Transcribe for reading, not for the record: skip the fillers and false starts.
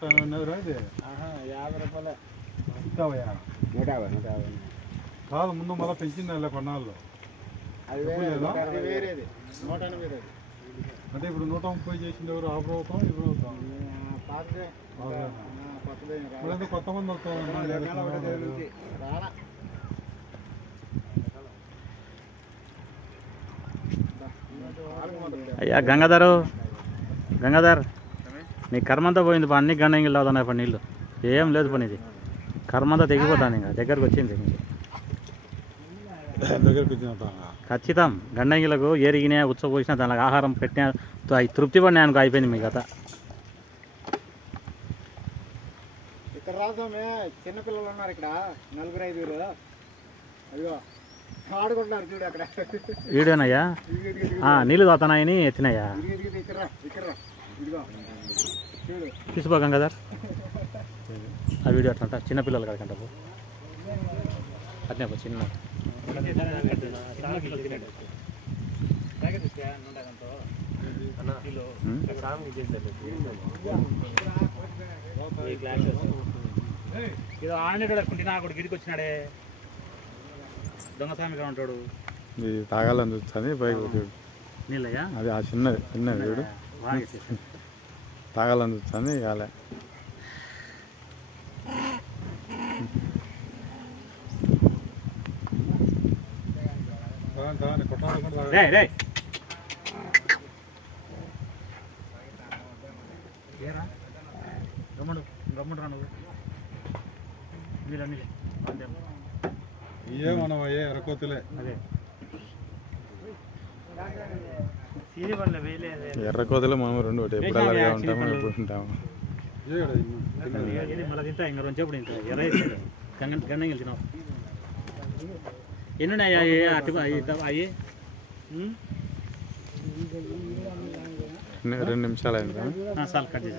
150 రూపాయలు ఇస్తావయ్యా 150 కాదు ముందు మళ్ళీ పెంచింది కొన్నాళ్ళు వేరేది 180 అంటే ఇప్పుడు 130 చేసింది ఎవరు ఆ ప్రభుత్వం ఈ ప్రభుత్వం కొత్త మంది వస్తుంది అయ్యా గంగాధర్ నీ కర్మంతా పోయింది పా అన్ని గండంగిళ్ళు అవుతున్నాయి పని నీళ్ళు ఏం లేదు పని ఇది కర్మంతా తెగిపోతాను ఇంకా దగ్గరకు వచ్చింది ఖచ్చితం గండంగిలకు ఎరిగినా ఉచ్చపోసినా దానికి ఆహారం పెట్టినా తృప్తి పడినా అనుకో అయిపోయింది మీ కథ ఇక్కడ రాసామే చిన్నపిల్లలు ఉన్నారు ఇక్కడ 4-5 అయ్యో ఆడుకుంటున్నారు చూడు అక్కడ వీడియోనయ్యా నీళ్ళు తాగుతున్నాయని ఎత్తినాయా తీసుకో గంగాధర్ ఆ వీడియో అట్లా చిన్నపిల్లలు కడకంట అట్నే చిన్న ఇది ఆడనేటాడు కుంటినా అక్కడ గిడికి వచ్చినాడే దొంగస్వామిగా ఉంటాడు ఇది తాగాలని చూస్తుంది పైకి నీళ్ళయ్యా అది ఆ చిన్నది వీడు తాగాలని చూస్తుంది ఇవాళ గమ్ముడు రా నువ్వు వీళ్ళని ఇయే మనం అయ్యే ఎర్రకోతులే అదే ఎర్రకోతులే మనం 2 ఒకటి ఎప్పుడు అలాగే ఉంటాము ఎప్పుడు ఉంటాము మళ్ళీ తింటా ఇంకా 2 చెప్పుడు తింటా ఎర్ర గండంగి తినావు ఎన్నున్నాయా అయ్యి 2 నిమిషాలు అయిందా చాలు కట్ చేసేసి